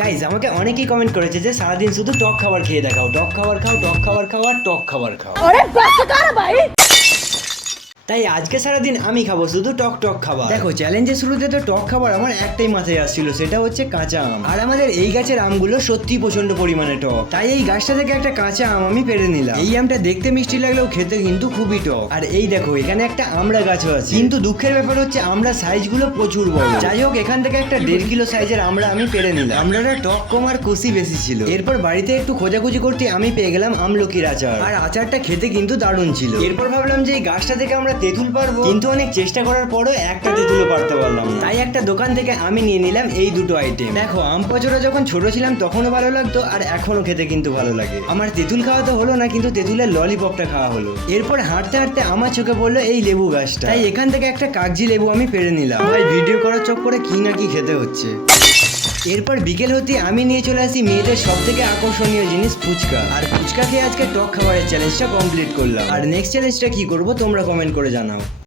Guys আমাকে অনেকেই comment করেছে যে সারাদিন শুধু টক খাবার খেয়ে দেখাও, টক খাবার খাও, টক খাবার খাও আর টক খাবার খাও। তাই আজকে সারাদিন আমি খাবো শুধু টক টক খাবার। দেখো চ্যালেঞ্জের শুরুতে তো টক খাবার আমার একটাই মাথায় আসছিল, সেটা হচ্ছে কাঁচা আম। আর আমাদের এই গাছের আমগুলো সত্যি প্রচন্ড পরিমাণে টক, তাই এই গাছটা থেকে একটা কাঁচা আম আমি পেরে নিলাম। এই আমটা দেখতে মিষ্টি লাগলেও খেতে কিন্তু খুবই টক। আর এই দেখো এখানে একটা আমড়া গাছও আছে, কিন্তু দুঃখের ব্যাপার হচ্ছে আমড়া সাইজগুলো প্রচুর বড়। যাই হোক এখান থেকে একটা 1.5 কিলো সাইজের আমড়া আমি পেরে নিলাম। আমড়াটা টক কম আর কুশি বেশি ছিল। এরপর বাড়িতে একটু খোঁজাখুঁজি করতে আমি পেয়ে গেলাম আমলকির আচার, আর আচারটা খেতে কিন্তু দারুণ ছিল। এরপর ভাবলাম যে এই গাছটা থেকে আমরা তেঁতুল পারবো, কিন্তু অনেক চেষ্টা করার পরও একটা তেঁতুলও পারতে পারলাম না। তাই একটা দোকান থেকে আমি নিয়ে নিলাম এই দুটো আইটেম। দেখো আম পচড়া যখন ছোট ছিলাম তখনও ভালো লাগতো, আর এখনো খেতে কিন্তু ভালো লাগে। আমার তেঁতুল খাওয়া তো হলো না, কিন্তু তেঁতুলের ললিপপটা খাওয়া হলো। এরপর হাঁটতে হাঁটতে আমার চোখে পড়লো এই লেবু গাছটা, তাই এখান থেকে একটা কাগজি লেবু আমি পেরে নিলাম। ভাই ভিডিও করার চক্করে কি না কি খেতে হচ্ছে। এরপর বিকেল হতে আমি নিয়ে চলে আসি মেয়েদের সব থেকে আকর্ষণীয় জিনিস ফুচকা। আর ফুচকা খেয়ে আজকে টক খাবারের চ্যালেঞ্জটা কমপ্লিট করলাম। আর নেক্সট চ্যালেঞ্জটা কি করবো তোমরা কমেন্ট করে জানাও।